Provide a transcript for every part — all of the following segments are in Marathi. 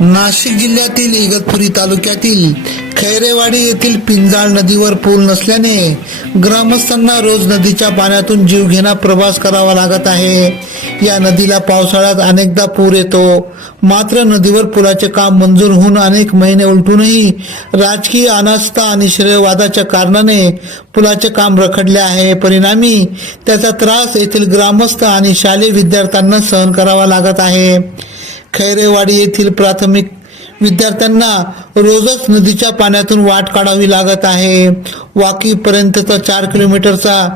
नाशिक जिल्ह्यातील इगतपुरी तालुक्यातील खैरेवाडी येथील पिंजाळ नदीवर पूल नसल्याने ग्रामस्थांना रोज नदीच्या पाण्यातून जीवघेणा प्रवास करावा लागत आहे. या नदीला पावसाळ्यात अनेकदा पूर येतो. मात्र नदीवर पुलाचे काम मंजूर होऊन अनेक महिने उलटूनही राजकीय अनास्था आणि श्रेयवादाच्या कारणाने पुलाचे काम रखडले आहे. परिणामी त्याचा त्रास येथील ग्रामस्थ आणि शालेय विद्यार्थ्यांना सहन करावा लागत आहे. खैरेवाडी येथील प्राथमिक विद्यार्थ्यांना रोजच नदीच्या पाण्यातून वाट काढावी लागत आहे. वाकीपर्यंतचा चार किलोमीटरचा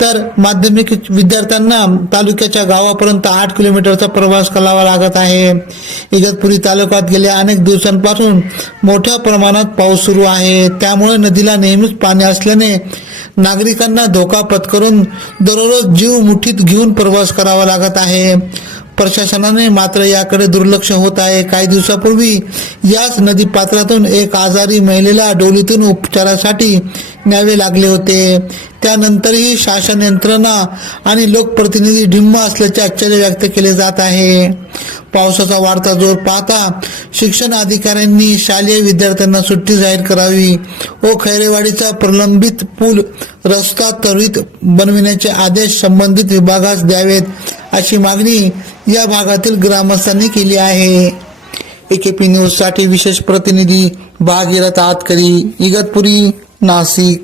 तर माध्यमिक विद्यार्थ्यांना तालुक्याच्या गावापर्यंत आठ किलोमीटरचा प्रवास करावा लागत आहे. इगतपुरी तालुक्यात गेल्या अनेक दिवसांपासून मोठ्या प्रमाणात पाऊस सुरू आहे. त्यामुळे नदीला नेहमीच पाणी असल्याने नागरिकांना धोका पत्करून दररोज जीव मुठीत घेऊन प्रवास करावा लागत आहे. प्रशासनाने मात्र याकडे दुर्लक्ष होत आहे. काही दिवसापूर्वी याच नदी पात्रातून एक आजारी महिलेला डोलीतून उपचारासाठी न्यावे लागले होते. त्यानंतरही शासन यंत्रणा आणि लोकप्रतिनिधी ढिम्म असल्याचे आश्चर्य व्यक्त केले जात आहे. पावसाचा वाढता जोर पाहता शिक्षण अधिकाऱ्यांनी शालेय विद्यार्थ्यांना सुट्टी जाहीर करावी व खैरेवाडीचा प्रलंबित पूल रस्ता त्वरित बनविण्याचे आदेश संबंधित विभागास द्यावेत. अशी मागणी या भागातील ग्रामस्थांनी केली आहे. एकेपी न्यूजसाठी विशेष प्रतिनिधी भागीरथ आतकरी इगतपुरी नाशिक.